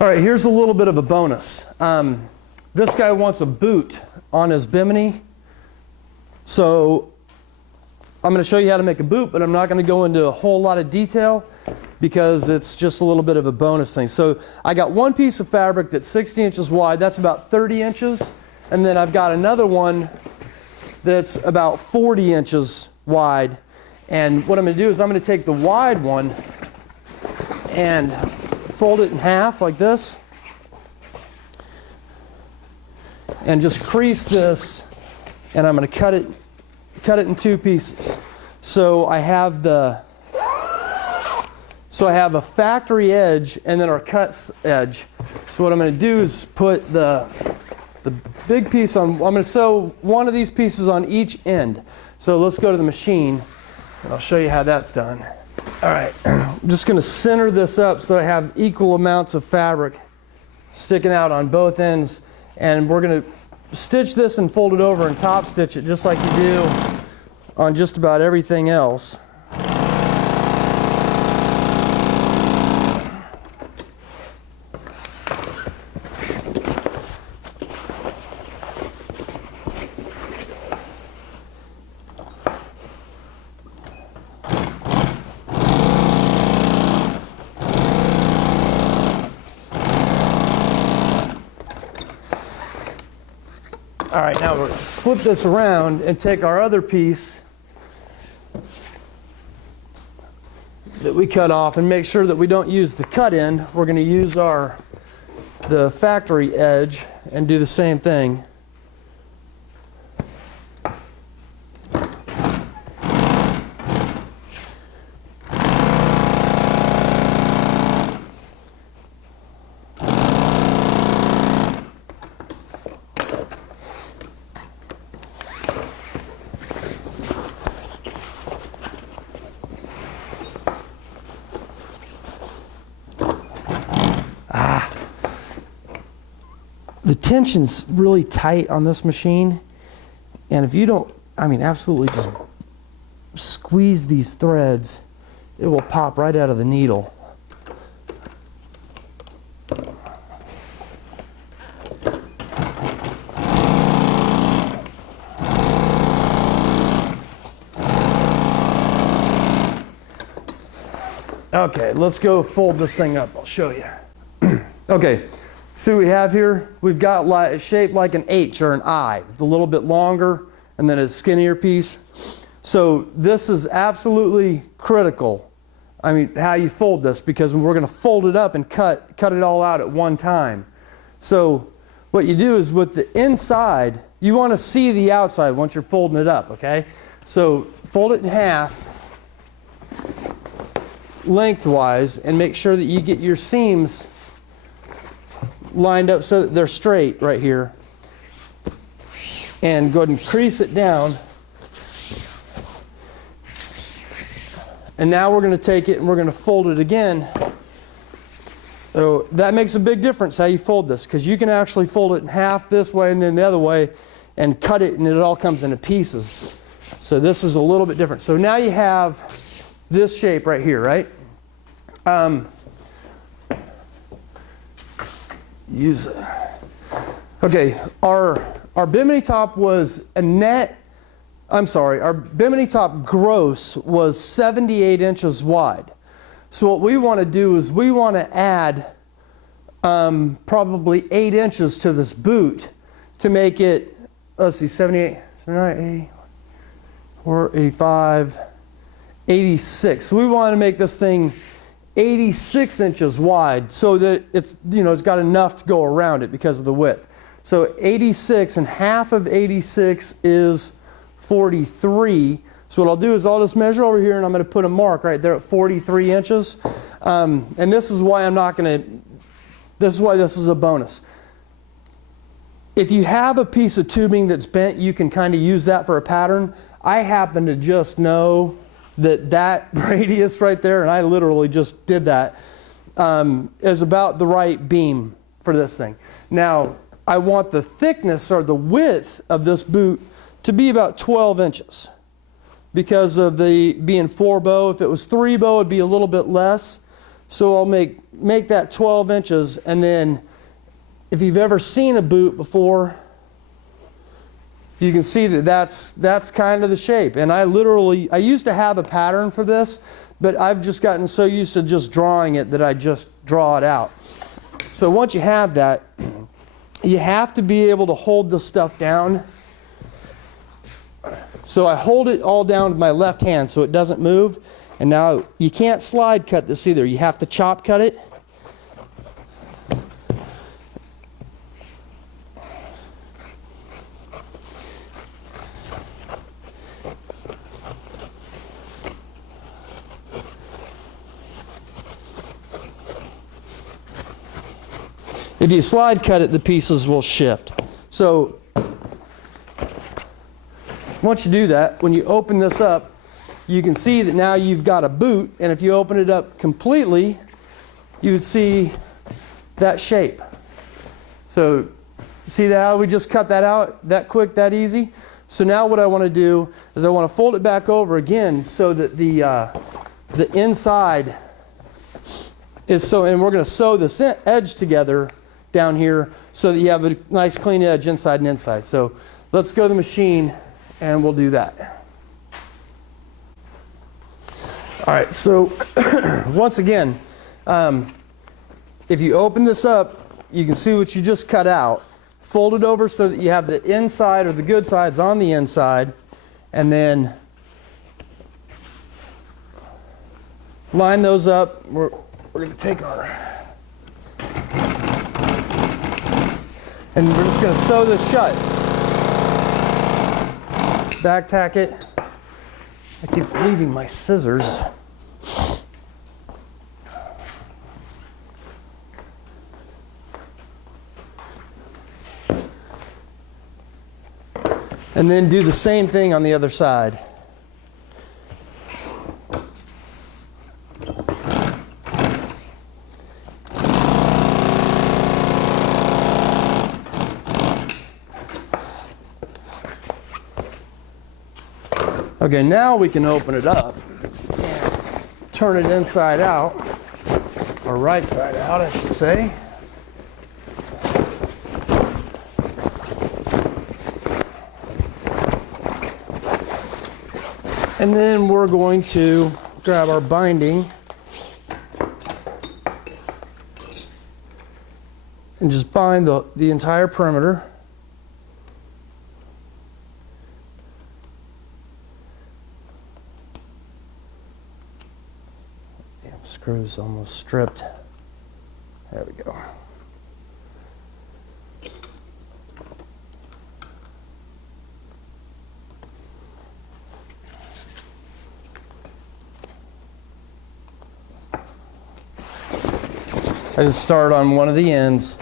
All right, here's a little bit of a bonus. This guy wants a boot on his Bimini. So I'm going to show you how to make a boot, but I'm not going to go into a whole lot of detail because it's just a little bit of a bonus thing. So I got one piece of fabric that's 60 inches wide. That's about 30 inches. And then I've got another one that's about 40 inches wide. And what I'm going to do is I'm going to take the wide one and fold it in half like this. And just crease this, and I'm going to cut it in two pieces. So I have a factory edge and then our cut edge. So what I'm going to do is put the big piece on, I'm going to sew one of these pieces on each end. So let's go to the machine and I'll show you how that's done. All right, I'm just going to center this up so that I have equal amounts of fabric sticking out on both ends, and we're going to stitch this and fold it over and top stitch it just like you do on just about everything else. All right, now we're going to flip this around and take our other piece that we cut off and make sure that we don't use the cut end. We're going to use the factory edge and do the same thing. The tension's really tight on this machine, and if you don't, absolutely just squeeze these threads, it will pop right out of the needle. Okay, let's go fold this thing up. I'll show you. Okay. See what we have here? We've got a shape like an H or an I, a little bit longer and then a skinnier piece. So this is absolutely critical, how you fold this, because we're going to fold it up and cut it all out at one time. So what you do is with the inside, you want to see the outside once you're folding it up, okay? So fold it in half lengthwise and make sure that you get your seams lined up so that they're straight right here, and go ahead and crease it down. And now we're going to take it and we're going to fold it again. So that makes a big difference how you fold this, because you can actually fold it in half this way and then the other way and cut it, and it all comes into pieces. So this is a little bit different. So now you have this shape right here, right? Okay, our Bimini top was our Bimini top gross was 78 inches wide. So what we want to do is we want to add probably 8 inches to this boot to make it, let's see, 78, 79, 84, 85, 86. So we want to make this thing 86 inches wide so that it's got enough to go around it because of the width. So 86, and half of 86 is 43. So what I'll do is I'll just measure over here and I'm going to put a mark right there at 43 inches. And this is why this is a bonus. If you have a piece of tubing that's bent, you can kind of use that for a pattern. I happen to just know that radius right there, and I literally just did that, is about the right beam for this thing. Now, I want the thickness or the width of this boot to be about 12 inches because of the being 4 bow. If it was 3 bow, it'd be a little bit less. So I'll make that 12 inches, and then if you've ever seen a boot before, you can see that that's kind of the shape. And I used to have a pattern for this, but I've just gotten so used to just drawing it that I just draw it out. So once you have that, you have to be able to hold the stuff down. So I hold it all down with my left hand so it doesn't move. And now you can't slide cut this either. You have to chop cut it. If you slide cut it, the pieces will shift. So once you do that, when you open this up, you can see that now you've got a boot, and if you open it up completely, you would see that shape. So see how we just cut that out that quick, that easy? So now what I want to do is I want to fold it back over again so that the inside is so, and we're going to sew this edge together down here so that you have a nice clean edge inside and inside. So let's go to the machine and we'll do that. All right, so once again, if you open this up, you can see what you just cut out. Fold it over so that you have the inside, or the good sides on the inside, and then line those up. We're going to take our, and we're just going to sew this shut. Back tack it. I keep leaving my scissors. And then do the same thing on the other side. Okay, now we can open it up, turn it inside out, or right side out, I should say. And then we're going to grab our binding and just bind the entire perimeter. Screws almost stripped. There we go. I just start on one of the ends.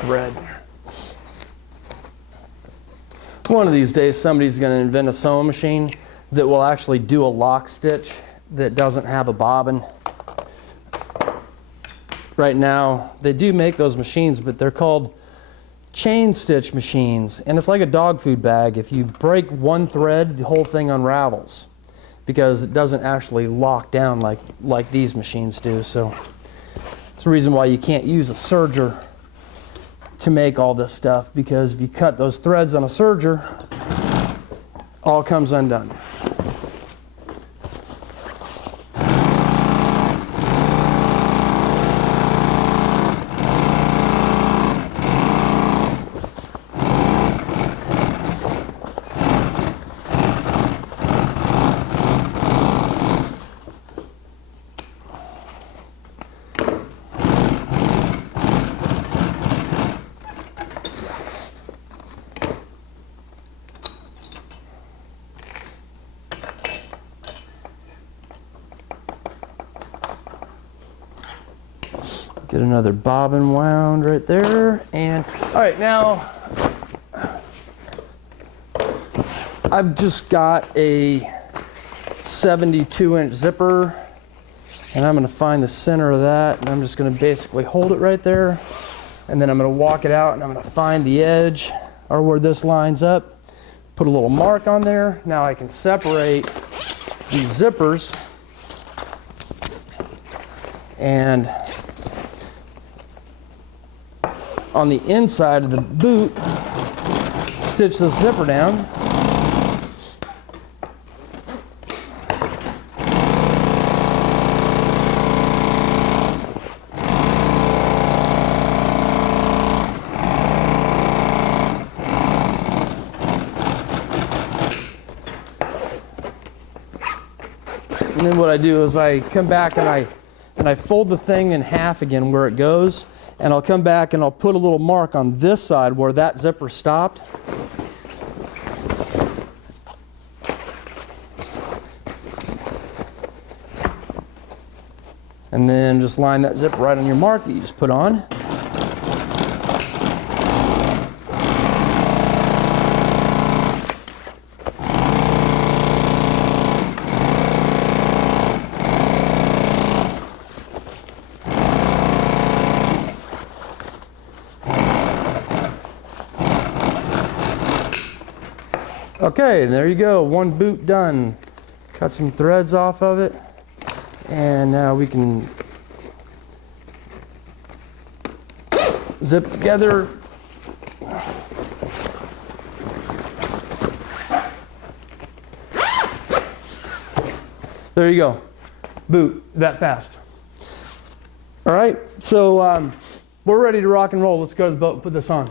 Thread. One of these days somebody's going to invent a sewing machine that will actually do a lock stitch that doesn't have a bobbin. Right now they do make those machines, but they're called chain stitch machines, and it's like a dog food bag. If you break one thread, the whole thing unravels because it doesn't actually lock down like these machines do. So it's the reason why you can't use a serger to make all this stuff, because if you cut those threads on a serger, all comes undone. Get another bobbin wound right there. And all right, now I've just got a 72-inch zipper, and I'm going to find the center of that, and I'm just going to basically hold it right there, and then I'm going to walk it out, and I'm going to find the edge or where this lines up, put a little mark on there. Now I can separate these zippers and on the inside of the boot, stitch the zipper down. And then what I do is I come back and I fold the thing in half again where it goes, and I'll come back and I'll put a little mark on this side where that zipper stopped. And then just line that zipper right on your mark that you just put on. Okay, there you go, one boot done. Cut some threads off of it, and now we can zip it together. There you go, boot that fast. All right, so we're ready to rock and roll. Let's go to the boat and put this on.